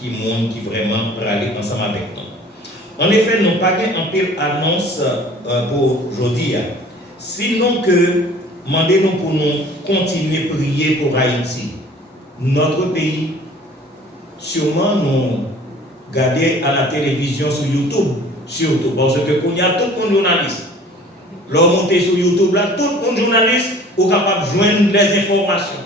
qui vraiment râler ensemble avec nous. En effet, nous n'avons pas en pile annonce pour aujourd'hui. Sinon que, demandez-nous pour nous continuer à prier pour Haïti, notre pays. Sûrement, nous regarder à la télévision sur YouTube, surtout, parce que quand il y a tout le monde journaliste. L'on monte sur YouTube, là, tout le monde journaliste est capable de joindre les informations.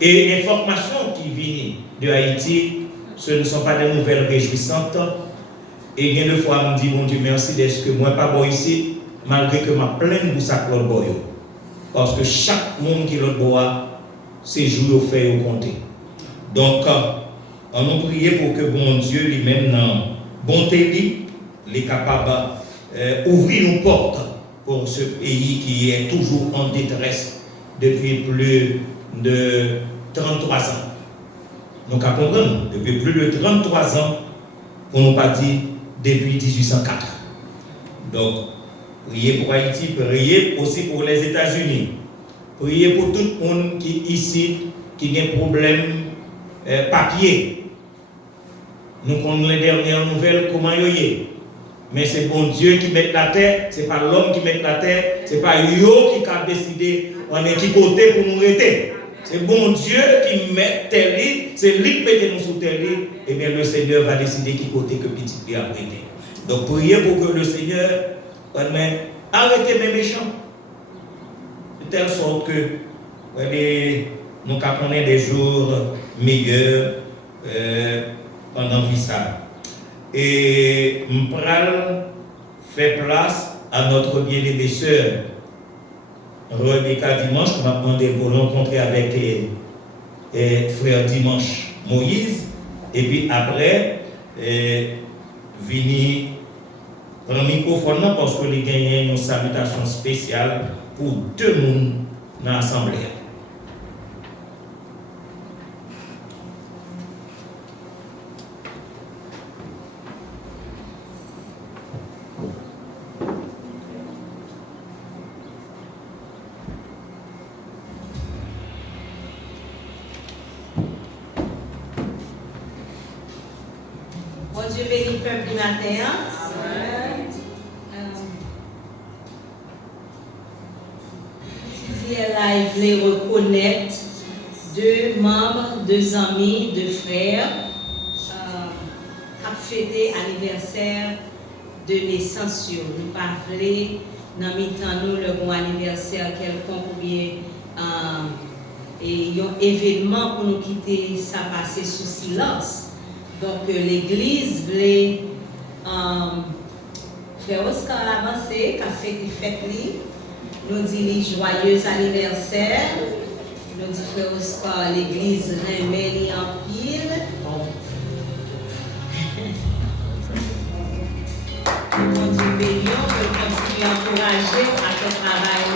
Et les informations qui viennent de Haïti, ce ne sont pas des nouvelles réjouissantes. Et bien de fois, je me dis, bon Dieu, merci d'être que moi, pas bon ici, malgré que ma pleine bouche à l'autre boy. Parce que chaque monde qui l'autre bois, ses jours au fait au compter. Donc, on nous prier pour que bon Dieu lui-même, dans bonté, est capable d'ouvrir nos portes pour ce pays qui est toujours en détresse depuis plus de 33 ans. Nous comprenons, depuis plus de 33 ans, pour nous pas dire depuis 1804. Donc, priez pour Haïti, priez aussi pour les États-Unis, priez pour tout le monde qui est ici, qui a un problème papier. Nous connaissons les dernières nouvelles, comment il est. Mais c'est bon Dieu qui met la terre, ce n'est pas l'homme qui met la terre, ce n'est pas yo qui a décidé, on est qui côté pour nous arrêter. C'est bon Dieu qui met tel lit, c'est lui qui met nous sous tel lit, et bien le Seigneur va décider qui côté que petit lui a prêté. Donc priez pour que le Seigneur arrête mes méchants, de telle sorte que nous connaissons des jours meilleurs pendant vie ça. Et Mpral fait place à notre bien-aimée sœur Rebecca Dimanche, qu'on m'a demandé pour rencontrer avec frère Dimanche Moïse. Et puis après, Vini prend le microphone parce que les gagnants ont une salutation spéciale pour tout le monde dans l'Assemblée. Dieu bénit le peuple du matin. Elle voulait reconnaître deux membres, deux amis, deux frères qui ont fêté l'anniversaire de naissance. Nous parlons dans nous le bon anniversaire quelconque ou bien et un événement pour nous quitter ça passer sous silence. Donc l'église voulait frère Oscar avancé qui a fait des fêtes nous dit joyeux anniversaire. Nous dit frère Oscar l'église remet en pile. Nous dit béni, je continue à encourager à ce travail.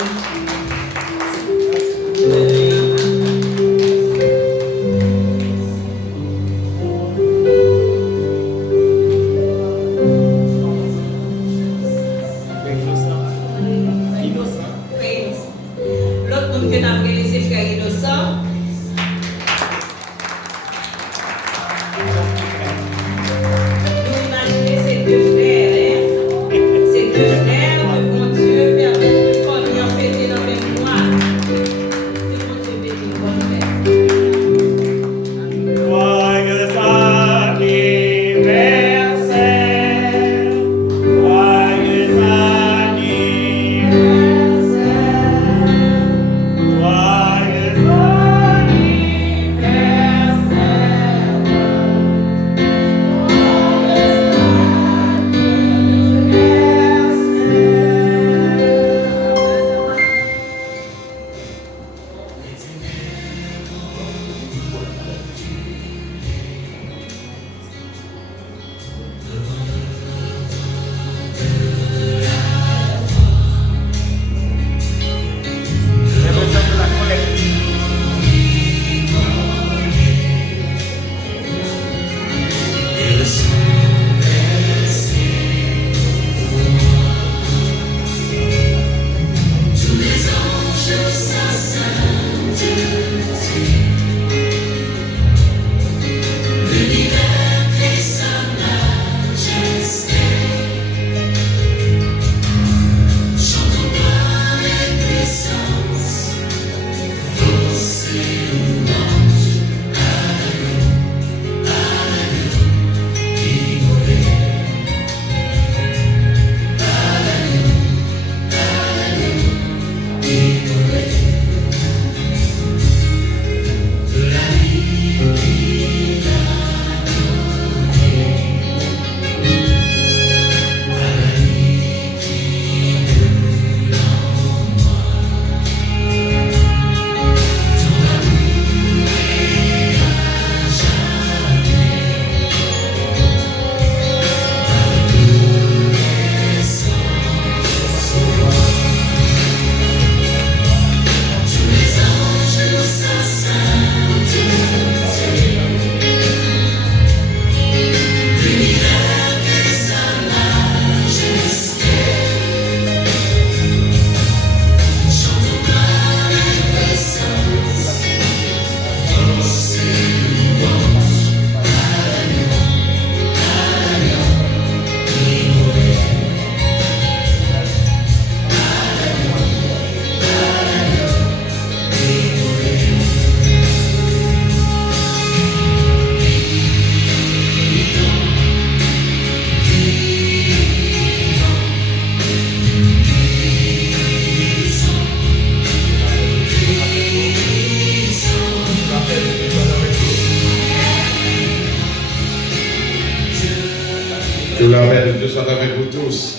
Que la paix de Dieu soit avec vous tous.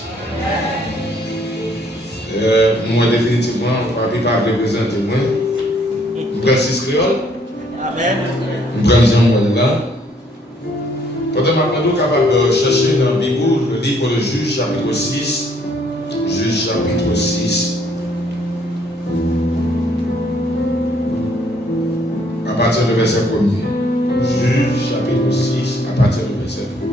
Moi, définitivement, je ne peux pas représenter moi. Je prends 6 créoles. Amen. Je prends Jean-Paul là. Pendant que je suis capable de chercher dans la Bible le livre de Juge, chapitre 6. Juge, chapitre 6. À partir du verset 1er. Juge, chapitre 6, à partir du verset 1er.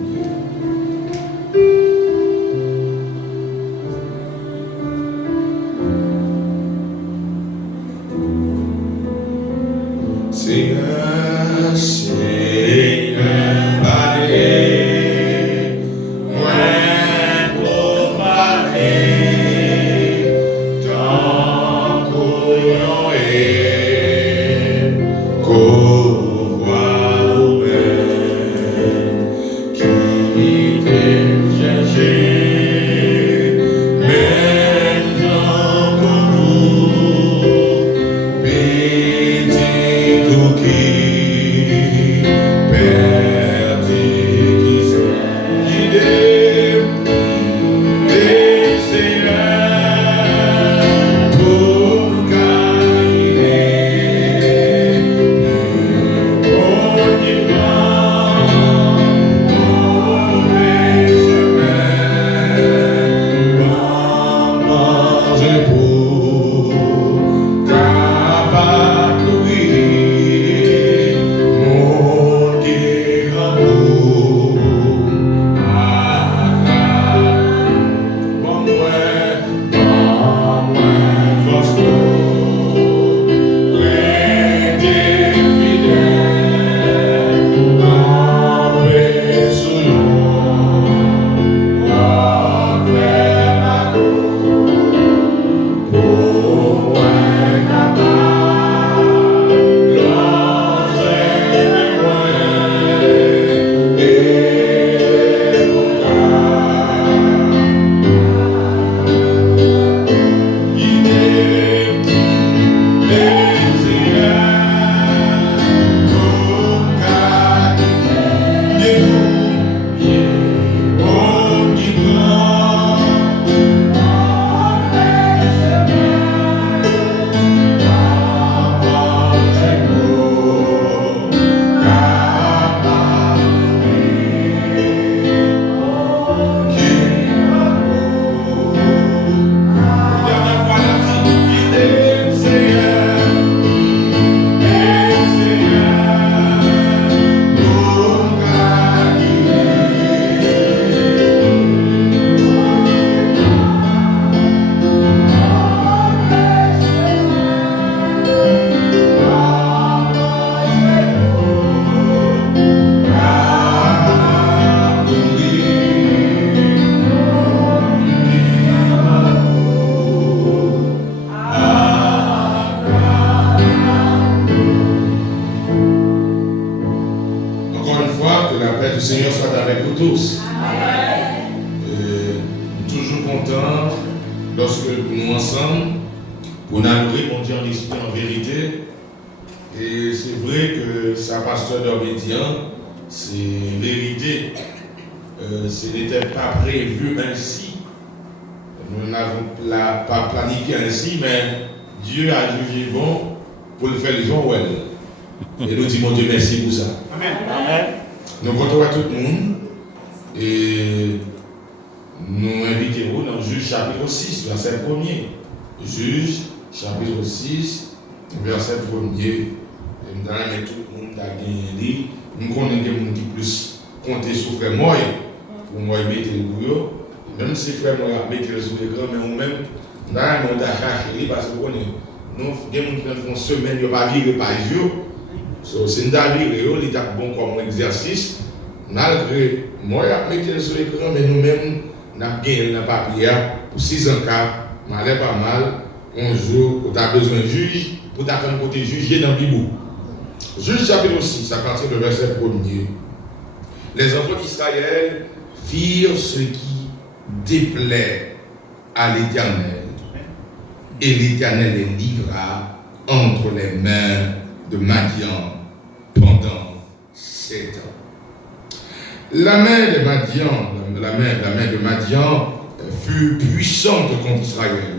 Semaine, il n'y a pas viré par jour. C'est un viré, il est bon comme exercice. Malgré moi, je vais mettre sur l'écran, mais nous-mêmes, nous avons gagné le papier pour 6 ans. Mal est pas mal. Un jour, tu as besoin de juge pour t'attendre côté juge dans le Bible. Juge chapitre 6, à partir du verset 1er. Les enfants d'Israël firent ce qui déplaît à l'Éternel. Et l'Éternel les livra entre les mains de Madian pendant 7 ans. La main de Madian fut puissante contre Israël.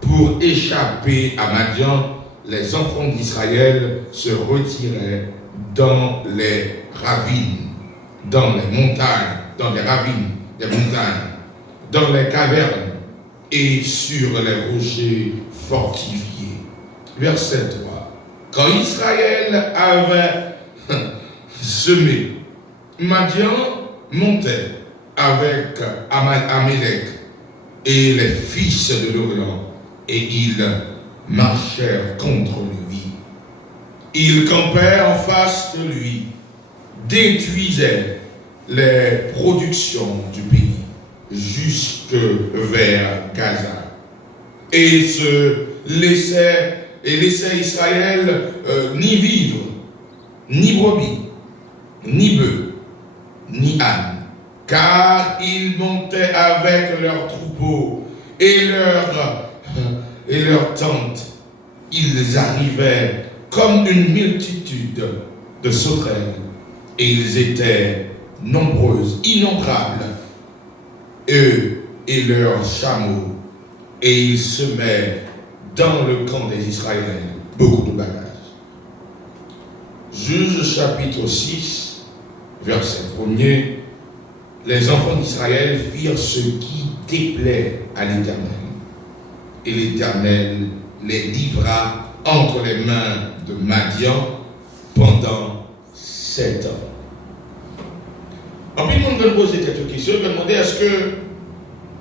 Pour échapper à Madian, les enfants d'Israël se retiraient dans les ravines, dans les montagnes, dans les ravines des montagnes, dans les cavernes et sur les rochers fortifiés. Verset 3. Quand Israël avait semé, Madian montait avec Amélec et les fils de l'Orient, et ils marchèrent contre lui. Ils campèrent en face de lui, détruisaient les productions du pays jusque vers Gaza, et laissaient Israël ni vivre, ni brebis, ni bœufs, ni ânes, car ils montaient avec leurs troupeaux et leurs tentes. Ils arrivaient comme une multitude de sauterelles, et ils étaient nombreuses, innombrables, eux et leurs chameaux, et ils semaient dans le camp des Israéliens beaucoup de bagages. Juge chapitre 6, verset 1er. Les enfants d'Israël firent ce qui déplaît à l'Éternel, et l'Éternel les livra entre les mains de Madian pendant 7 ans. En plus, on peut poser cette question, on peut demander, est-ce que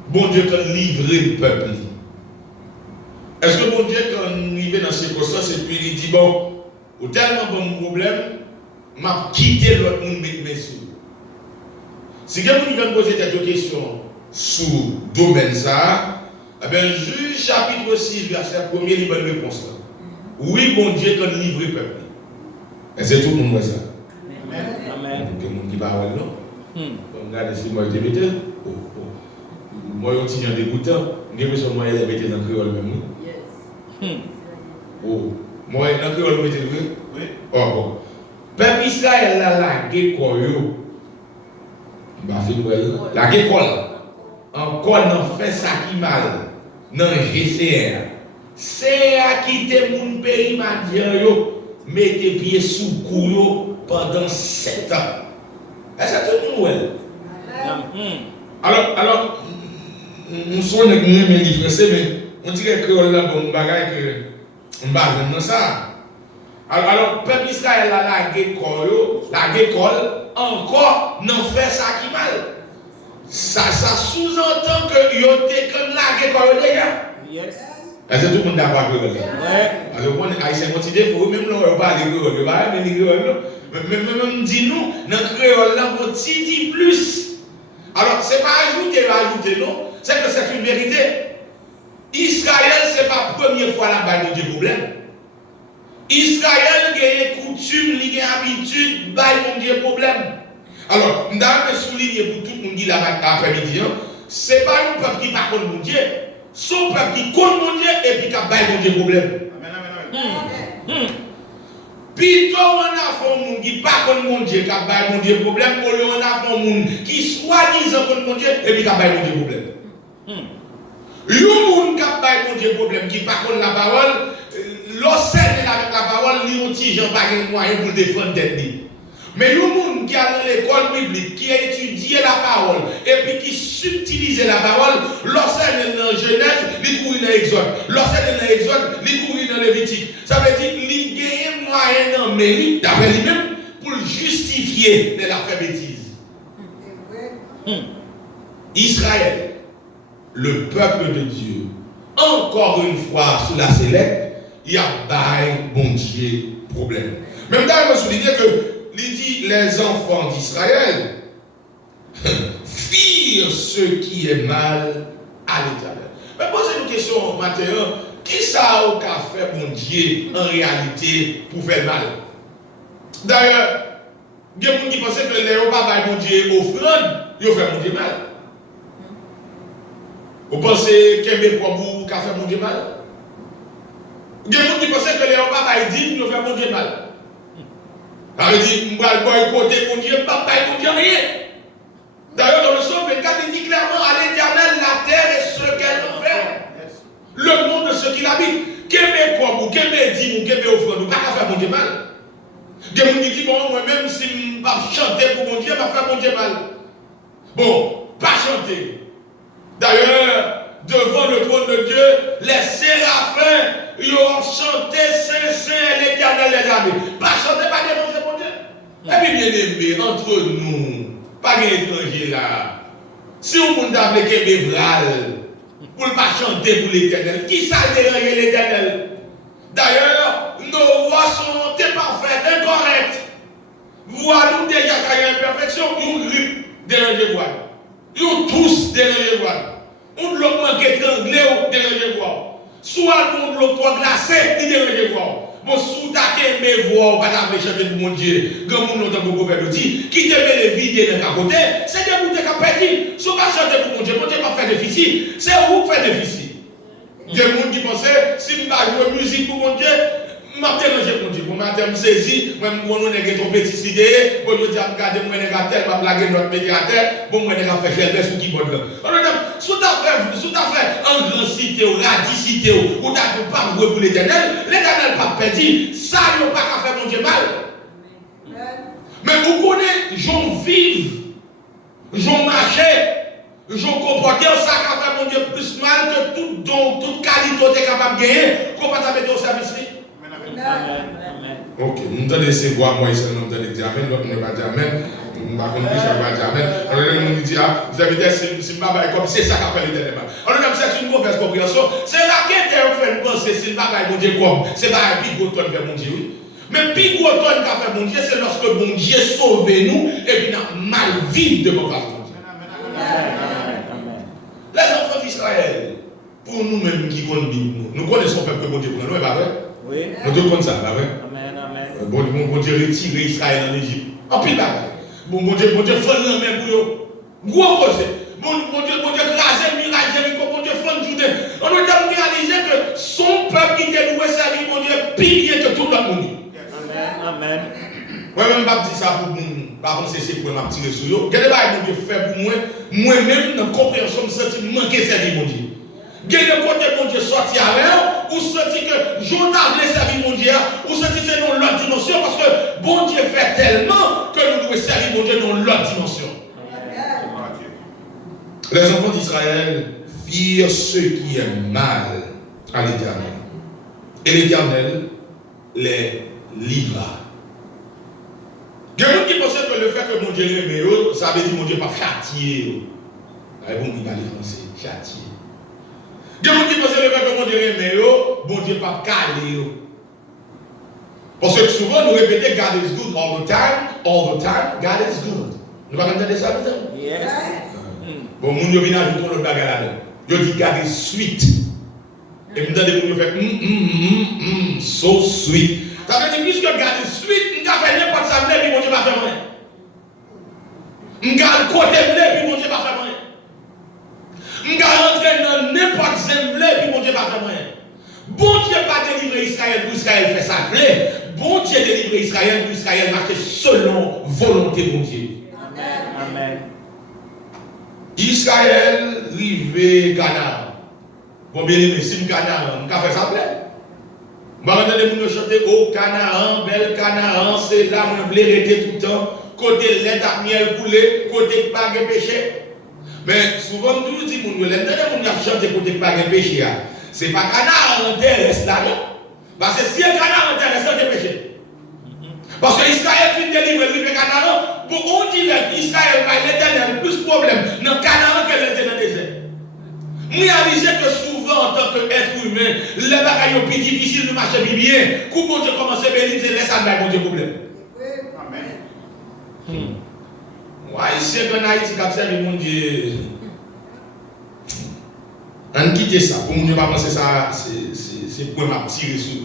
bon Dieu peut livrer le peuple? Est-ce que bon Dieu, quand il vient dans ces circonstances, et puis il dit, bon, ou tellement bon problème, m'a quitté l'autre monde, mettre mes sous. Si quelqu'un vient poser cette question sous le domaine ça, eh bien, Juge chapitre 6, verset 1er, il y a une réponse là. Oui, bon Dieu, quand il livre le peuple. Et c'est tout le monde ça. Amen. Il y a des gens qui parlent non. Regardez si moi je te mette. Moi, je suis dégoûtant. Je vais sur moi, je vais dans le créole même. Oh, moi, dans le créole, je vais oui. Oh, bon. Peuple Israël, là, la guécoyo. La guécole. Encore n'en fait ça qui mal. Dans GCR. C'est à quitter mon pays, Madian, mettez pieds sous cou pendant 7 ans. Est-ce que tout le monde Alors, nous sommes les français, mais on dirait que on a bon bagage que on base dans ça. Alors, peuple Israël la guécole, encore n'en fait ça qui mal. Ça sous-entend que yo te comme la guécole déjà. Yes. Est-ce que tout le monde d'accord avec ça? Oui. Alors, on a essayé de motiver pour même non pas les créoles, mais pas les créoles. Même dis-nous, dans le créole, là, on dit plus. Alors, ce n'est pas ajouter, non. C'est que c'est une vérité. Israël, ce n'est pas la première fois là-bas qu'il y a des problèmes. Israël a des coutumes, il a des habitudes, il y a des problèmes. Alors, nous avons souligné pour tout le monde qui l'a après-midi, ce n'est pas un peuple qui parle contre mon Dieu, c'est un peuple qui contre mon Dieu et puis qui a des problèmes. Amen. Plutôt on a fait un monde qui pas contre mon Dieu, qui a des problèmes, ou on a fait un monde qui soi-disant contre mon Dieu et puis qui a des problèmes. Le monde qui a des problèmes, qui pas contre la parole, l'océan avec la parole, il n'y a pas de moyen pour défendre tête. Mais le monde qui a dans l'école biblique, qui a étudié la parole, et puis qui subtilisait la parole, l'océan est dans Genèse, il courit dans l'Exode. L'océan est dans l'Exode, il courit dans Lévitique. Ça veut dire qu'il gagne moyen dans mérite, d'après lui-même, pour justifier de la faire bêtise. Israël, le peuple de Dieu, encore une fois sous la sellette, il y a bon Dieu problème. Même temps, je me souviens que il dit les enfants d'Israël firent ce qui est mal à l'Éternel. Mais posez une question, Mathéo, qui ça a fait mon Dieu en réalité pour faire mal? D'ailleurs, il y a des gens qui pensaient que les pas mon Dieu offrande, ils ont fait mon Dieu mal. Vous pensez qu'il y a des gens qui ont fait mon Dieu mal? Il y a des gens qui pensaient que les pas dignes, ils ont fait mon Dieu mal. Alors il dit, je vais boycotter mon Dieu, pas mon Dieu rien. m'a chanté pour mon Dieu, m'a fait mon Dieu mal. Bon, pas chanter. D'ailleurs, devant le trône de Dieu, les séraphins, ils ont chanté Saint, Saint, l'Éternel des armées. Pas chanter, pas dénoncer mon Dieu. Et puis bien aimé, entre nous, pas d'étrangers là. Si on monde a avec Bévral, pour ne pas chanter pour l'Éternel, qui ça dérange l'Éternel? D'ailleurs, nos voix sont imparfaites, incorrectes. Voix nous déjà qu'il y a une imperfection, nous grippe déranger voix. Nous tous déranger voix. On bloque manquer d'anglais ou déranger voix. Soit nous bloque toi glacé, ni déranger voix. Bon, sous ta mes voix, pas la chanter pour mon Dieu. Comme nous dans le prophète dit, qui te met les vides dans côté, c'est des bouteilles qui ont perdu. Si on va chanter pour mon Dieu pas faire déficit, c'est vous qui faites déficit. Il y a des gens qui pensent, si je ne joue pas musique pour mon Dieu, je vais déranger mon Dieu. Pour moi, je me saisis, je vais trop péticide, je vais regarder, je vais tellement blaguer notre médiateur, je vais faire gelber sur qui bon là. Si tu as fait en grand cité ou radicité ou tu n'as pas joué pour l'Éternel pas perdu, ça n'a pas qu'à faire mon Dieu mal. Mais vous connaissez, j'en vive, j'en marche. Je comporte ça qui a fait mon Dieu plus mal que toute qualité que tu es capable de gagner, qu'on va te mettre au service. Ok, nous devons laisser voir moi ici, nous devons dire Amen, l'autre ne va pas dire Amen, nous ne va pas dire Amen. On nous dit, vous avez dit, c'est comme c'est ça qui a fait l'Éternel. On nous dit, c'est une mauvaise compréhension. C'est là que tu fait une pensée, c'est pas mon Dieu comme, c'est pas un pigot de faire mon Dieu, oui. Mais pigot de faire mon Dieu, c'est lorsque mon Dieu sauve nous et puis nous avons mal vivre devant face. Les enfants d'Israël, pour nous-mêmes qui connaissons Bible, nous connaissons le peuple que bon Dieu prend, nous, pas vrai? Oui. Nous devons connaître ça, pas vrai? Amen, amen. Bon Dieu retire Israël en Égypte. En pile bagaille. Bon Dieu fait la main pour eux. Gros projet. Bon Dieu crasé, mirage, bon Dieu fait Judée. On a réalisé que son peuple qui était loué servir mon Dieu pire que tout le monde. Amen, amen. Moi-même, je dis ça pour nous. Par contre, c'est pour me tirer sur eux. Quel est mon Dieu fait pour moi? Moi-même, dans la compréhension, je me sens manquer servir mon Dieu. Quel est le côté mon Dieu sorti à l'heure, ou senti que je t'avais servir mon Dieu, ou senti que c'est dans l'autre dimension, parce que bon Dieu fait tellement que nous devons servir mon Dieu dans l'autre dimension. Les enfants d'Israël firent ce qui est mal à l'Éternel. Et l'Éternel les livra. Il y a des gens qui pensent que le fait que mon Dieu l'aime, ça veut dire mon Dieu pas châtier. La réponse il va les français, châtier. Il y a des gens qui pensent que le fait que mon Dieu l'aime, bon Dieu pas calé. Parce que souvent nous répétons God is good all the time, God is good. Nous allons entendre ça maintenant? Yes. Bon, mon Dieu vient ajouter l'autre bagarre là-dedans. Il dit God is sweet. Et nous entendons mon Dieu fait so sweet. Ça veut dire, puisque God is sweet, nous avons fait n'importe ça, puis mon Dieu va faire rien. Nous avons côté blé, puis mon Dieu va faire rien. Nous avons rentré dans n'importe quel blé, puis mon Dieu va faire rien. Bon Dieu pas délivré Israël pour Israël fait ça blé. Bon Dieu délivré Israël pour Israël marcher selon volonté de mon Dieu. Amen. Amen. Israël rivé Canaan. Bon bien aimé, si nous Canaan, nous avons fait ça blé. Je vais entendre chanter au Canaan, bel Canaan, c'est là où on voulait rester tout le temps. Côté lait à miel coulé, côté pas de péché. Mais souvent, nous disons, nous chanter côté pas de péché. Ce n'est pas Canaan intéresse là, non? Parce que si un Canaan intéresse, c'est des péchés. Parce que Israël finit de livrer Canaan, pour on dit que Israël va l'Éternel plus de problème dans Canaan que l'Éternel désert. Réaliser que souvent, en tant qu'être humain, les bagailles sont plus difficiles de marcher bien. Quand bon Dieu commence à bénir, c'est laisse à bon Dieu problème. Amen. Moi, ici, en Haïti, comme ça, mon Dieu. On quitte ça. Pour mon Dieu, pas penser ça, c'est pour m'a tirer sur.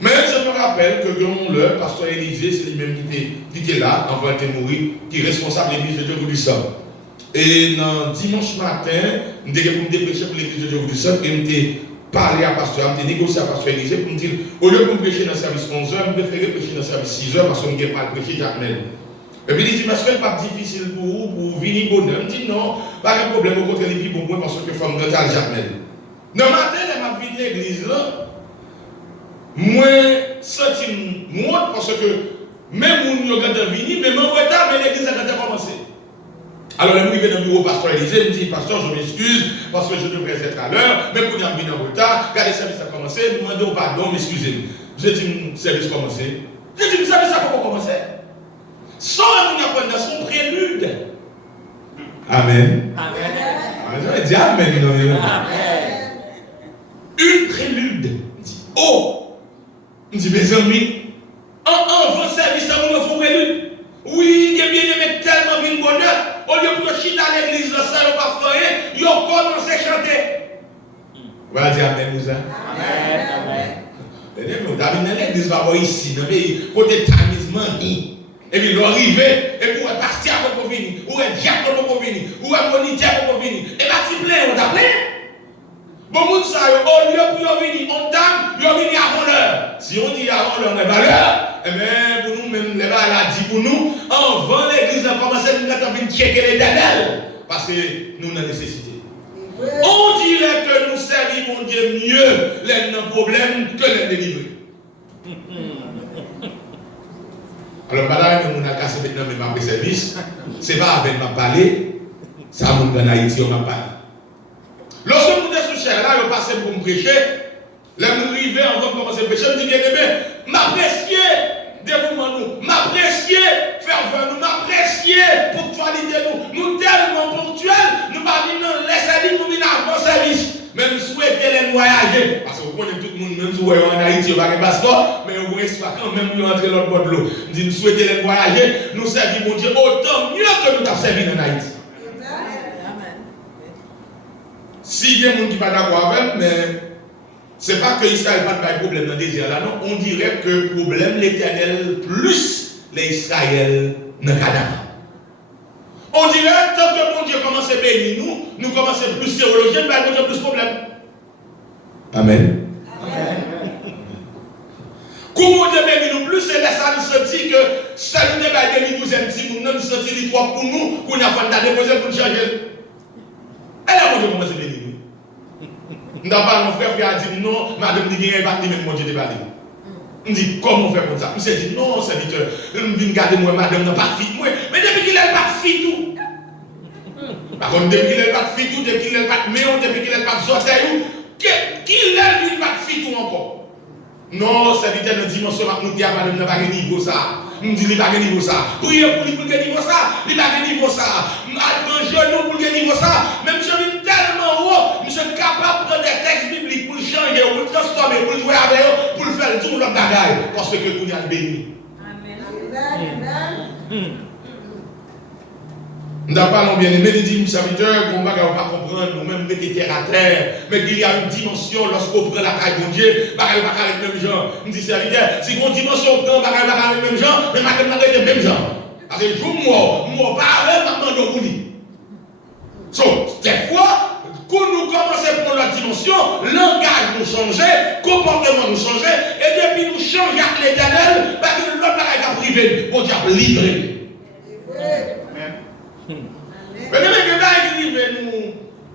Mais je me rappelle que dans le pasteur Élisée, c'est lui-même qui était là, avant de mourir, qui est responsable de l'église de Dieu du Sang. Et dans dimanche matin, je me dépêcher pour l'église de Dieu du Sang, et je parlé à pasteur, je négocié à pasteur Élisée pour me dire, au lieu de me prêcher dans le service 11h, je préfère prêcher dans le service 6h parce qu'on ne peut pas prêcher Jacmel. Et puis il dit, mais ce n'est pas difficile pour vous, pour venir bonheur. Je dis non, pas de problème, au contraire, il est pour moi parce que je fais un grand Jacmel. Dans le matin, je suis venu l'église là. Moi, senti moi parce que Même on y a venu, même en retard, mais l'église a déjà commencé. Alors, elle arrive dans le bureau pasteur Élisée, il me dit, pasteur, je m'excuse, parce que je devrais être à l'heure, mais pour y venir en retard, regardez, le service a commencé, demandez pardon, excusez-moi. J'ai dit, le service a commencé. J'ai dit, le service a commencé. Sans qu'on dans son prélude. Amen. Amen. Je dis Amen. Amen. Une prélude. Il dit, oh, il dit, mes amis, en vrai service, ça nous fait prélude. Oui, il y a bien aimé tellement de bonheur. Au lieu de chiter à l'église, ça n'a pas fait, ils ont commencé à chanter. On va dire Amen, nous. Amen. Amen. L'église va voir ici, dans le côté tamisement. Et puis, ils arrivé, et puis, on est parti à Popovini, ou est diacre à Popovini, ou est moniteur à Popovini. Et bien, tu plein, on t'a plein. Bon, moun sa yo, au lieu pour venir on dame, yo vini avant l'heure. Si on dit avant l'heure, n'est pas l'heure, eh bien, pour nous, même, les gars, elle a dit pour nous, avant l'église a commencé à venir checker l'Éternel. Parce que nous avons nécessité. On dirait que nous servons Dieu mieux les problèmes que les délivrer. Alors, madame, nous avons cassé maintenant même après service. Ce n'est pas avec ma parler, ça mon en Haïti, on m'a parlé. Lorsque nous sommes sous chair, là, je passe pour me prêcher. Là, nous arrivons avant de commencer à prêcher. Je me dis, bien aimé, m'apprécier dévouement nous, m'apprécier ferveur nous, m'apprécier ponctualité nous. Nous tellement ponctuels, nous ne venons pas laisser nous venir avant service. Même souhaiter les voyager. Parce que vous connaissez tout le monde, même si vous voyez en Haïti, vous n'avez pas de passeport, mais vous restez quand même vous entrez dans le bord de l'eau. Nous souhaiter les voyager, nous servir mon Dieu autant mieux que nous avons servi en Haïti. Si il y a des gens qui ne sont pas d'accord avec, mais ce n'est pas que Israël n'a pas de problème dans le désir là, non. On dirait que le problème l'Éternel plus les Israël dans le Canada. On dirait que tant que mon Dieu commence à bénir nous, nous commençons plus théologiens, mais nous avons plus de problèmes. Amen. Comment Dieu bénit nous plus, c'est là ça nous sentit que salut de bénir nous aime, nous nous sentit les trois pour nous, qu'on a fait déposer pour changer. Et là, mon Dieu commence à bénir nous. Nous n'avons pas mon frère qui a dit non, madame dit qu'il n'y a pas de même mon Dieu de bénir. On dit comment faire comme ça? On s'est dit non, serviteur, je viens garder moi, madame n'a pas fit moi. Mais depuis qu'il n'a pas fit tout. Par contre, depuis qu'il n'a pas fit tout, depuis qu'il n'a pas méon, depuis qu'il n'a pas sorti, qu'il n'a pas fit tout encore. Non, serviteur, nous disons, nous disons, madame n'a pas de niveau ça. Nous disons, il n'a pas de niveau ça. Priez pour lui pour le niveau ça. Il n'a pas de niveau ça. Un genou pour le niveau ça. Même si on est tellement haut, nous sommes capables de prendre des textes bibliques pour le changer, pour le transformer, pour le jouer avec eux, pour le faire tout le bagaille. Parce que nous sommes bénis. Amen. Nous parlons bien aimé, il dit, nous serviteurs, qu'on ne va pas comprendre, nous-mêmes, mettez terre à terre, mais qu'il y a une dimension lorsqu'on prend la taille de Dieu, bah, il va pas avec le même genre. Nous dit serviteurs, si on dimension on prend, bah, il va pas avec le même genre, mais madame n'a pas le même genre. Parce que je moi, pas avec maman de Bouni. Donc, des fois, quand nous commençons à prendre la dimension, langage nous changeait, comportement nous changeait, et depuis nous changeons avec l'Éternel, bah, l'autre bagage a privé, bon Dieu a livré. Mais les gens qui vivent,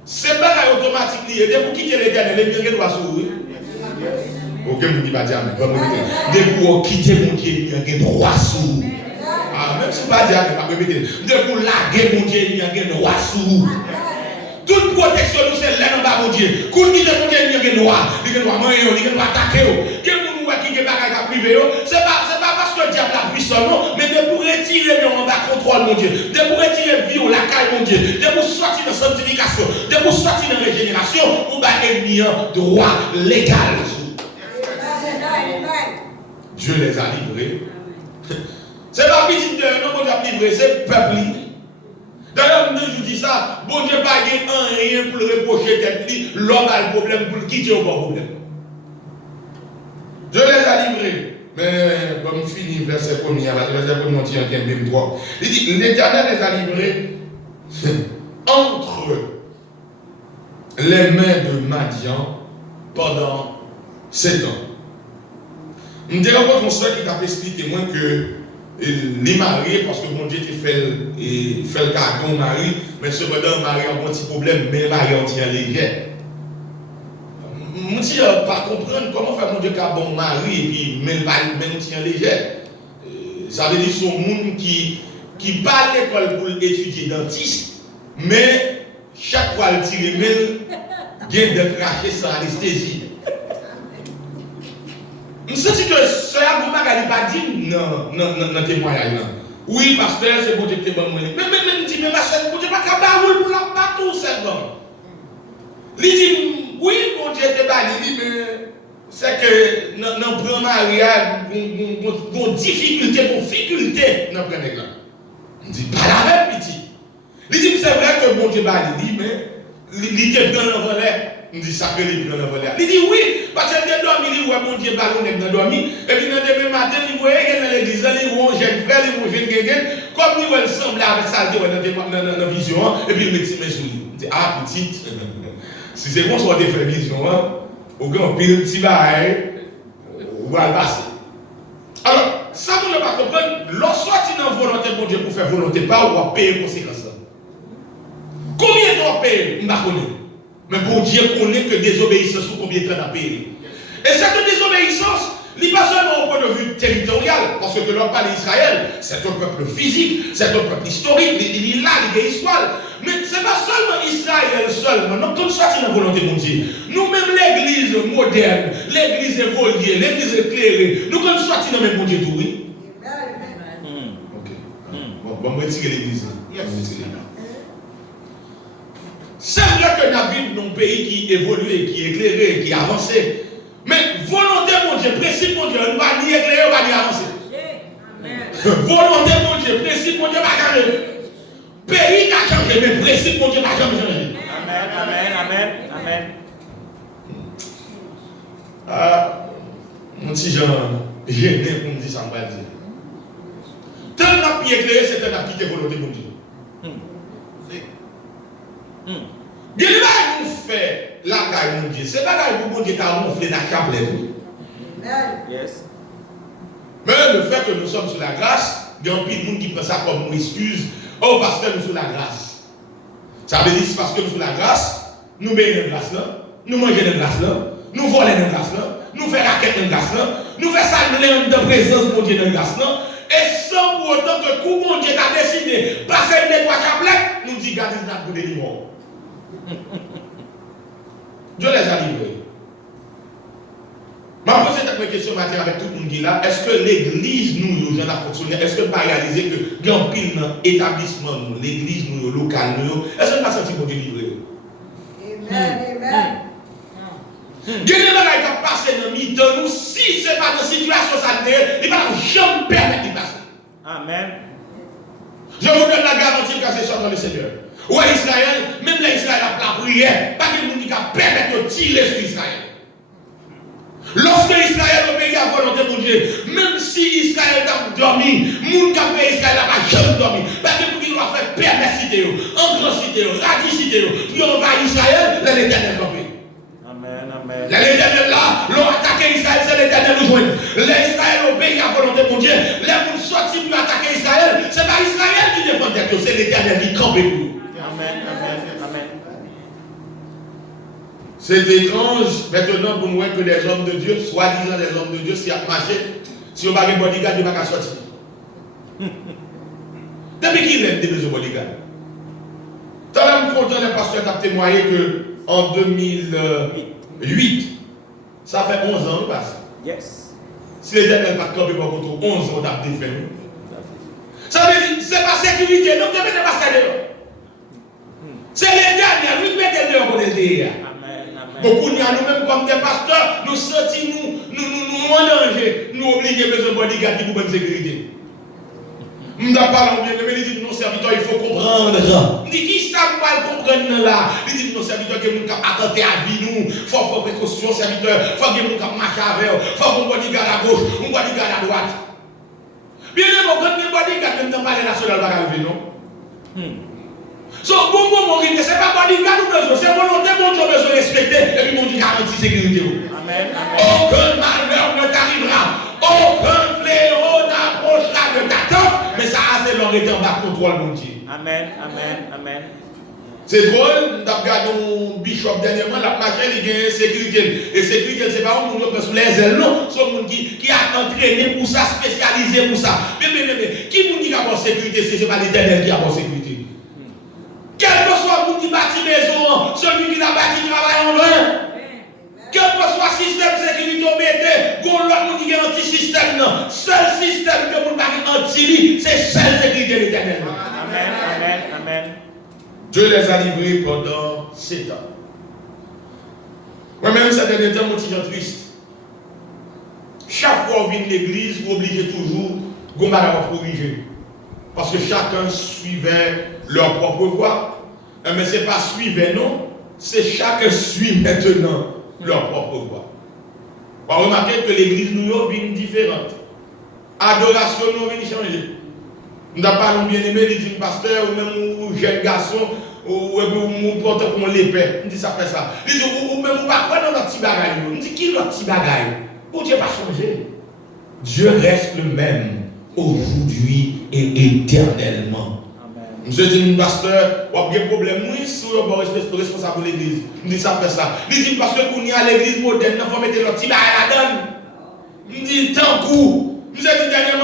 c'est pas automatique. Dès que vous quittez l'Éternel, les gens doivent s'ouvrir. Ok, vous ne pas dire, mais dès que vous quittez mon Dieu, il y a un droit sous. Même si vous ne pas dire, mais pas répéter. Dès que vous laguez mon Dieu, il y a un droit sous. Toute protection, nous c'est là dans bas mon Dieu. Quand vous quittez mon Dieu, il y a un droit. Il y a un droit manger, il y a un droit attaquer. Quel monde qui est pas privé, c'est pas parce que le diable a puissant, non, mais de pour retirer en bas contrôle, mon Dieu, de pour retirer vie, la caille, mon Dieu, de pour sortir de sanctification, de pour sortir de régénération, on va ennemi droit légal. Dieu les a livrés. C'est pas petit de non, bon Dieu a livré, c'est peuple. D'ailleurs, je dis ça, bon Dieu pas rien pour le reprocher tête, l'homme a le problème pour le quitter au bon problème. Dieu les a livrés. Mais comme fini, verset 1er, verset 1er, on tient même 3. Il dit, l'Éternel les a livrés entre les mains de Madian pendant 7 ans. Je dirais à votre soeur qui t'a expliqué moi que les mariés, parce que mon Dieu fait le carton mari, mais cependant, mari a un petit problème, mais mari en tient léger. Je ne sais pas comprendre comment faire mon Dieu qu'un bon mari et puis même nous tient léger. Ça veut dire son monde qui parle à l'école pour étudier dentiste, mais chaque fois le tire mail, il vient de cracher sans anesthésie. Je me sens que ce Agouma n'a pas dit non témoignage. Oui, pasteur, c'est bon Dieu qui est bon. Mais dit, mais ma soeur, bon Dieu, pas qu'à baroule pour la partout, c'est bon. Il dit, oui, bon Dieu, t'es banni, mais c'est que dans le premier mariage, une difficulté, dans le premier exemple. Il dit, pas la même, petit. Il dit, c'est vrai que bon Dieu, banni, mais il était dans le volet. Il dit, ça fait les dans le volet. Il dit, oui, parce qu'il a dormi, il voit bon Dieu, ballon, il a dormi. Et puis, le demain matin, il voyait dans l'église, il voit un jeune frère, il voit un jeune quelqu'un, comme il semble avec ça, dans la vision, et puis il met ses mains sur lui. Il dit, ah, petite. Si c'est bon, soit des frères vision, au grand pile, petit bail, ou à passer. Alors, ça, vous ne pas comprendre, lorsque tu as une volonté pour Dieu pour faire volonté, pas, on va payer les conséquences. Combien tu vas payer? Je ne sais pas. Mais bon Dieu connaît que désobéissance, combien de temps on a payé. Et cette désobéissance, n'est pas seulement au point de vue territorial, parce que l'on parle d'Israël, c'est un peuple physique, c'est un peuple historique, il est là, il est histoire. Mais ce n'est pas seulement Israël seulement, non, comme ça c'est la volonté de Dieu. Nous-mêmes, l'église moderne, l'église évoluée, l'église éclairée, nous comme ça c'est dans le même Dieu tout, oui. Ok. Bon, on va retirer l'église. C'est vrai que nous vivons dans un pays qui évolue, qui est éclairé, qui est avancé. Mais volonté mon Dieu, principe mon Dieu, on ne va ni éclairer, on va ni avancer. Volonté mon Dieu, principe mon Dieu, pas changer. Pays qui a changé, mais principe mon Dieu, pas jamais changer. Amen. Ah, mon petit Jean, j'ai né pour me dire ça, on va dire. Tant qu'on a pu éclairer, c'est un qui quitté volonté mon Dieu. Bien, les gens nous fait la caille mon Dieu. C'est pas la caille mon Dieu qui a ronflé la chaplette. Yes. Mais le fait que nous sommes sous la grâce, il y a un peu de monde qui prend ça comme une excuse. Oh, pasteur, nous sommes sous la grâce. Ça veut dire que parce que nous sommes sous la grâce, nous baignons de grâce là, nous mangeons de grâce là, nous volons de grâce là, nous faisons raquette de grâce là, nous faisons ça de présence mon Dieu de grâce là. Et sans pour autant que tout mon Dieu a décidé de passer une trois chapelettes, nous dit gardez notre bout de limon. Dieu les a livrés. Je vais poser cette question maintenant avec tout le monde qui est là. Est-ce que l'église, nous, les gens a fonctionné? Est-ce que pas réaliser que dans le pile établissement, l'église, nous, le local, nous, est-ce que nous pas senti pour délivrer? Amen. Dieu ne va pas passer dans le milieu, nous, si ce n'est pas dans une situation sanitaire, il ne va jamais permettre de passer. Amen. Je vous donne la garantie que c'est ça dans le Seigneur. Ou à Israël, même l'Israël a la prière, pas de monde qui va permettre de tirer sur Israël. Lorsque Israël obéit à la volonté de Dieu, même si Israël a dormi, monde qui a fait Israël n'a pas jamais dormi. Pas de monde qui doit faire perversité, engrosité, radicité, puis on va à Israël, l'Éternel va payer. Amen. L'Éternel là, l'ont attaqué Israël, c'est l'Éternel nous joint. L'Israël obéit à la volonté de Dieu. Les gens sortis pour attaquer Israël, ce n'est pas Israël qui défend tête, c'est l'Éternel qui campe pour nous. Amen. C'est étrange maintenant pour nous que des hommes de Dieu, soi-disant des hommes de Dieu, s'ils ont marché, si on n'a pas de bodyguard, ils ne vont pas sortir. Depuis qu'il est des bodyguard. Tant que je suis content, le pasteur a témoigné qu'en 2008, ça fait 11 ans, nous passons. Yes. Si l'Éternel n'a pas campé pour contre 11 ans, on a défait. Ça veut dire, c'est pas sécurité, donc tu ne mettez pas ça dehors. C'est l'Éternel, lui mettez dehors pour le dire. Beaucoup de nous-mêmes comme des pasteurs, nous sentons nous en danger, nous obligés à besoin de bodyguard pour bonne sécurité. Nous n'avons pas l'envie de me dire nos serviteurs, il faut comprendre. Nous disons qui ça ne va comprendre là? Nous disons nos serviteurs que nous avons attenté à vie, nous, il faut faire précaution, serviteurs, il faut que nous marchions avec eux, il faut qu'on bodyguard à gauche, on bodyguard à droite. Bien sûr, quand nous bodyguard, même dans le palais national, va arriver, non? So, bon, c'est pas bodyguard ou besoin, c'est volonté, mon Dieu, besoin de respecter, et puis mon Dieu garantit sécurité. Amen. Aucun malheur ne t'arrivera, aucun fléau n'approchera de ta tente, mais ça, c'est leur été en bas contrôle, mon Dieu. Amen. C'est drôle, nous avons regardé un bishop dernièrement, la marché, il y a une sécurité. Et sécurité, ce n'est pas un monde qui sous les ailes, non. C'est un monde qui a entraîné pour ça, spécialisé pour ça. Mais, qui vous dit qu'à avoir sécurité, ce n'est pas l'Éternel qui a avoir sécurité. Quel que soit le monde qui bâtit maison, celui qui n'a bâti travail en vain. Quel que soit le système de sécurité au métier, l'autre monde qui est anti-système, non. Seul système que vous n'avez anti-lui, c'est seule sécurité de l'Éternel. Amen, amen, amen. Dieu les a livrés pendant 7 ans. Moi-même, ces derniers temps, je suis triste. Chaque fois qu'on vient de l'église, vous obligez toujours de corriger. Parce que chacun suivait leur propre voie. Mais ce n'est pas suivre, non. C'est chacun suit maintenant leur propre voie. Vous remarquez que l'église nous vient différente. Adoration nous vient changer. Nous n'avons pas bien aimé les pasteur ou même un jeune garçon ou un porte comme l'épée. On dit ça fait ça. Ils disent ou même pas quoi dans notre petit bagaille. On dit qui notre petit bagaille. Bon Dieu pas changé. Dieu reste le même aujourd'hui et éternellement. Monsieur dit pasteur, ou a bien problème oui sur le responsable de l'église. On dit ça fait ça. Il dit parce que qu'on y a l'église moderne, il faut mettre notre petit bagaille là-dedans. Il dit tant coup. Nous avons dit dernièrement